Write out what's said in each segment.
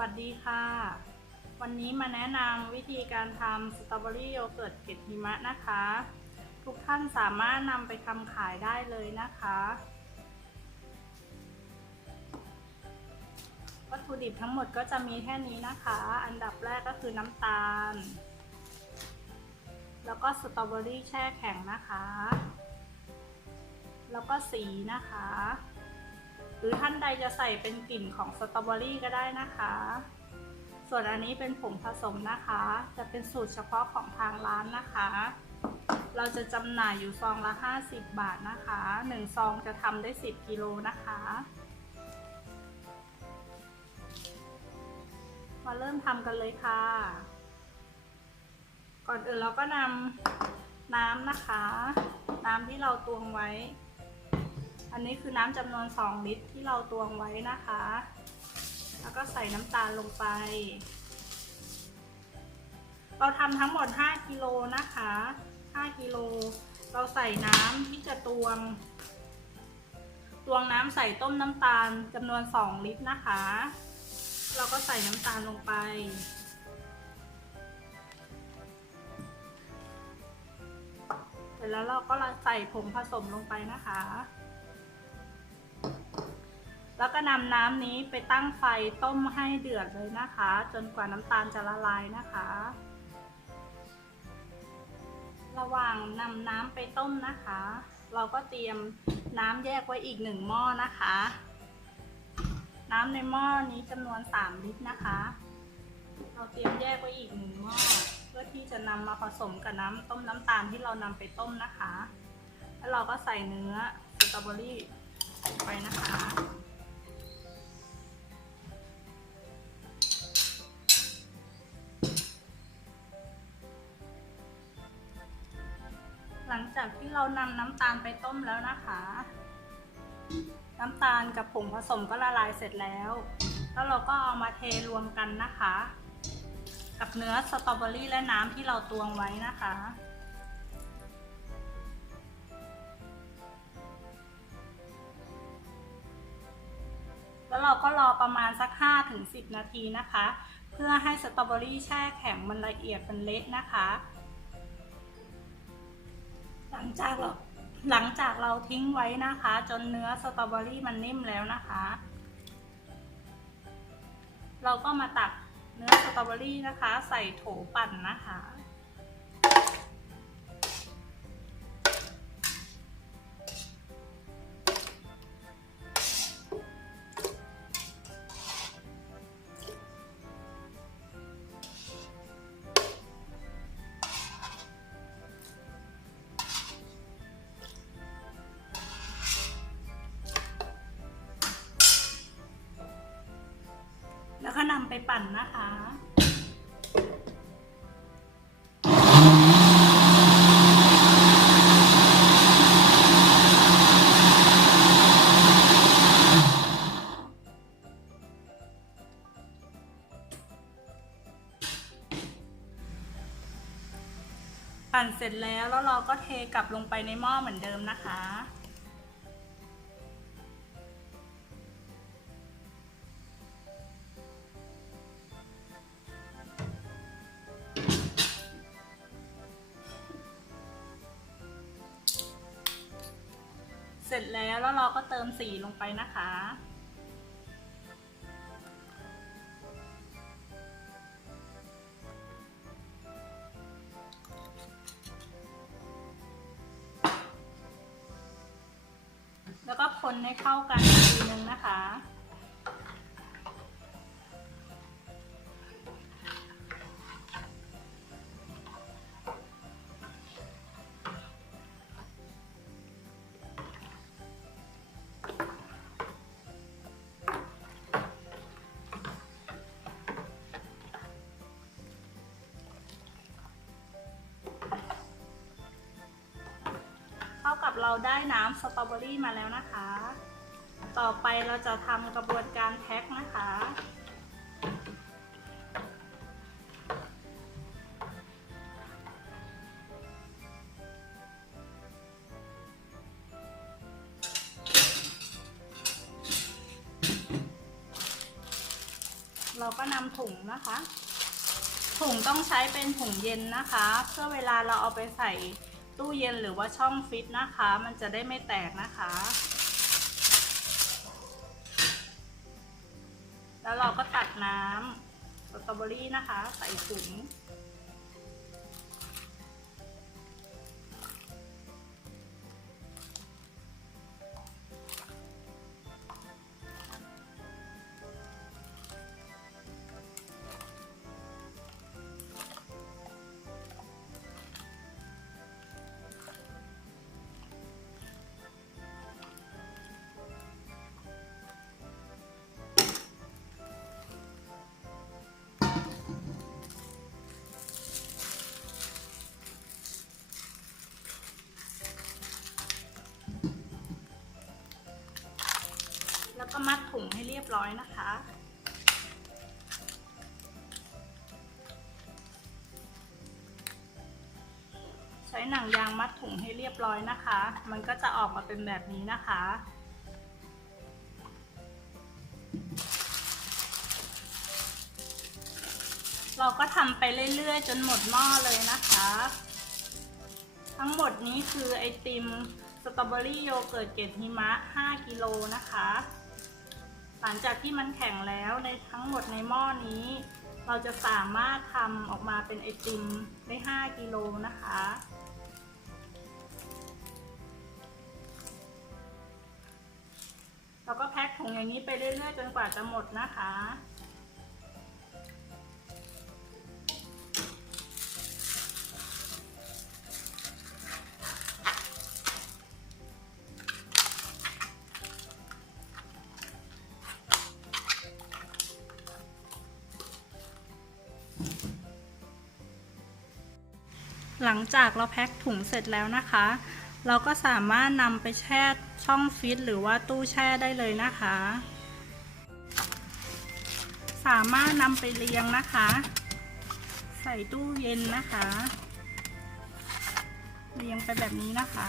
วัสดีค่ะ วันนี้มาแนะนำวิธีการทำสตรอเบอรี่โยเกิร์ตเกล็ดหิมะนะคะ ทุกท่านสามารถนำไปทำขายได้เลยนะคะ วัตถุดิบทั้งหมดก็จะมีแค่นี้นะคะ อันดับแรกก็คือน้ำตาล แล้วก็สตรอเบอรี่แช่แข็งนะคะ แล้วก็สีนะคะ หรือท่านใดจะใส่เป็นกลิ่นของสตรอเบอรี่ก็ได้นะคะ ส่วนอันนี้เป็นผงผสมนะคะ จะเป็นสูตรเฉพาะของทางร้านนะคะ เราจะจำหน่ายอยู่ซองละ 50 บาทนะคะ1ซองจะทำได้ 10กิโลนะคะมาเริ่มทำกันเลยค่ะ ก่อนอื่นเราก็นำน้ำนะคะ น้ำที่เราตวงไว้ อันนี้คือน้ำจำนวน 2 ลิตรที่เราตวงไว้นะคะ แล้วก็ใส่น้ำตาลลงไป เราทำทั้งหมด 5 กิโลนะคะ 5 กิโล เราใส่น้ำที่จะตวง ตวงน้ำใส่ต้มน้ำตาลจำนวน 2 ลิตรนะคะ เราก็ใส่น้ำตาลลงไปเสร็จแล้วเราก็ใส่ผงผสมลงไปนะคะ แล้วก็นำน้ำนี้ไปตั้งไฟต้มให้เดือดเลยนะคะ จนกว่าน้ำตาลจะละลายนะคะ ระหว่างนำน้ำไปต้มนะคะ เราก็เตรียมน้ำแยกไว้อีกหนึ่งหม้อนะคะ น้ำในหม้อนี้จำนวน 3 ลิตรนะคะ เราเตรียมแยกไว้อีกหนึ่งหม้อเพื่อที่จะนำมาผสมกับน้ำต้มน้ำตาลที่เรานำไปต้มนะคะ แล้วเราก็ใส่เนื้อสตรอเบอรี่ลงไปนะคะ จากที่เรานำน้ำตาลไปต้มแล้วนะคะ น้ำตาลกับผงผสมก็ละลายเสร็จแล้ว แล้วเราก็เอามาเทรวมกันนะคะ กับเนื้อสตรอเบอรี่และน้ำที่เราตวงไว้นะคะแล้วเราก็รอประมาณสัก 5-10 นาทีนะคะ เพื่อให้สตรอเบอรี่แช่แข็งมันละเอียดมันเละนะคะ หลังจากเราหลังจากเราทิ้งไว้นะคะ จนเนื้อสตรอเบอรี่มันนิ่มแล้วนะคะ เราก็มาตักเนื้อสตรอเบอรี่นะคะ ใส่โถปั่นนะคะ ปั่นนะคะปั่นเสร็จแล้วแล้วเราก็เทกลับลงไปในหม้อเหมือนเดิมนะคะ เสร็จแล้วแล้วเราก็เติมสีลงไปนะคะ แล้วก็คนให้เข้ากันอีกทีนึงนะคะ เราได้น้ำสตรอเบอรี่มาแล้วนะคะ ต่อไปเราจะทำกระบวนการแพ็คนะคะ เราก็นำถุงนะคะ ถุงต้องใช้เป็นถุงเย็นนะคะ เพื่อเวลาเราเอาไปใส่ ตู้เย็นหรือว่าช่องฟิตนะคะ มันจะได้ไม่แตกนะคะ แล้วเราก็ตักน้ำสตรอเบอรี่นะคะ ใส่ถุง รียบร้อยนะคะ ใช้หนังยางมัดถุงให้เรียบร้อยนะคะ มันก็จะออกมาเป็นแบบนี้นะคะเราก็ทำไปเรื่อยๆ จนหมดหม้อเลยนะคะ ทั้งหมดนี้คือไอติมสตรอเบอรี่โยเกิร์ตเกล็ดหิมะ 5 กิโลนะคะ หลังจากที่มันแข็งแล้วในทั้งหมดในหม้อนี้ เราจะสามารถทำออกมาเป็นไอติมได้ 5 กิโลนะคะเราก็แพ็คถุงอย่างนี้ไปเรื่อยๆจนกว่าจะหมดนะคะ หลังจากเราแพ็คถุงเสร็จแล้วนะคะ เราก็สามารถนำไปแช่ช่องฟิตหรือว่าตู้แช่ได้เลยนะคะ สามารถนำไปเรียงนะคะ ใส่ตู้เย็นนะคะ เรียงไปแบบนี้นะคะ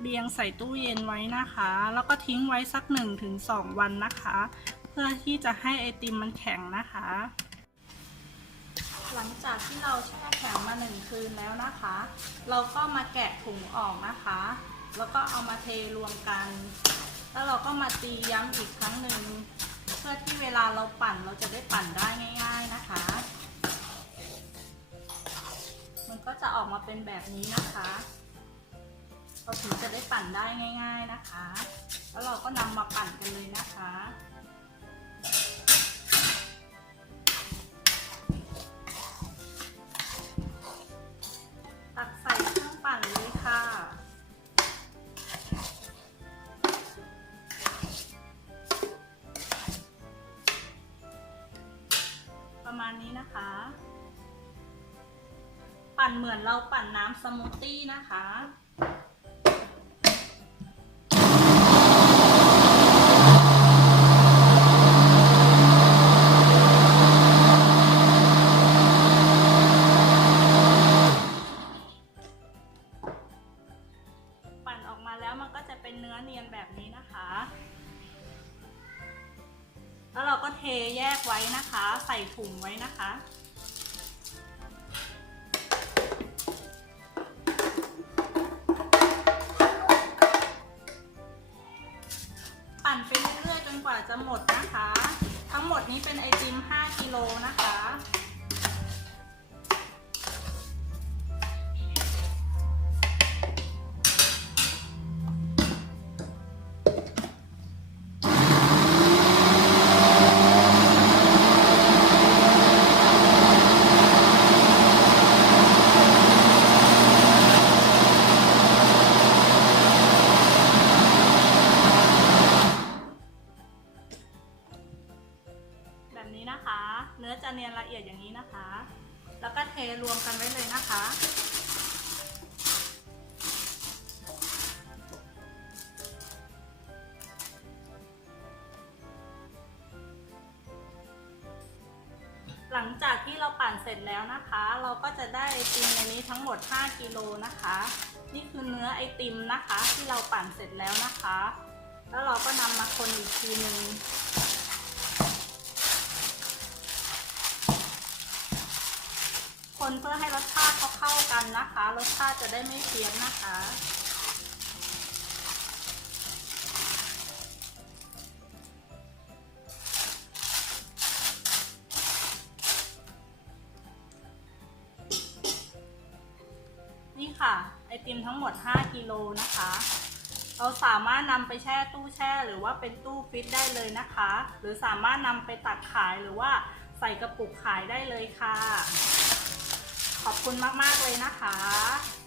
เรียงใส่ตู้เย็นไว้นะคะ แล้วก็ทิ้งไว้สัก1-2วันนะคะ เพื่อที่จะให้ไอติมมันแข็งนะคะ หลังจากที่เราแช่แข็งมาหนึ่งคืนแล้วนะคะ เราก็มาแกะถุงออกนะคะ แล้วก็เอามาเทรวมกัน แล้วเราก็มาตีย้ำอีกครั้งหนึ่งเพื่อที่เวลาเราปั่นเราจะได้ปั่นได้ง่าย ๆนะคะ มันก็จะออกมาเป็นแบบนี้นะคะเราถึงจะได้ปั่นได้ง่าย ๆนะคะ แล้วเราก็นำมาปั่นกันเลยนะคะ เราปั่นน้ำสมูทตี้นะคะปั่นออกมาแล้วมันก็จะเป็นเนื้อเนียนแบบนี้นะคะแล้วเราก็เทแยกไว้นะคะ ใส่ถุงไว้นะคะ รวมกันไว้เลยนะคะหลังจากที่เราปั่นเสร็จแล้วนะคะ เราก็จะได้ไอติมในนี้ทั้งหมด 5 กิโลนะคะ นี่คือเนื้อไอติมนะคะ ที่เราปั่นเสร็จแล้วนะคะ แล้วเราก็นำมาคนอีกทีหนึ่ง คนเพื่อให้รสชาติเขาเข้ากันนะคะ รสชาติจะได้ไม่เพี้ยนนะคะ นี่ค่ะ ไอติมทั้งหมด 5 กิโลนะคะ เราสามารถนำไปแช่ตู้แช่หรือว่าเป็นตู้ฟิตได้เลยนะคะ หรือสามารถนำไปตักขายหรือว่าใส่กระปุกขายได้เลยค่ะ ขอบคุณมาก ๆ เลยนะคะ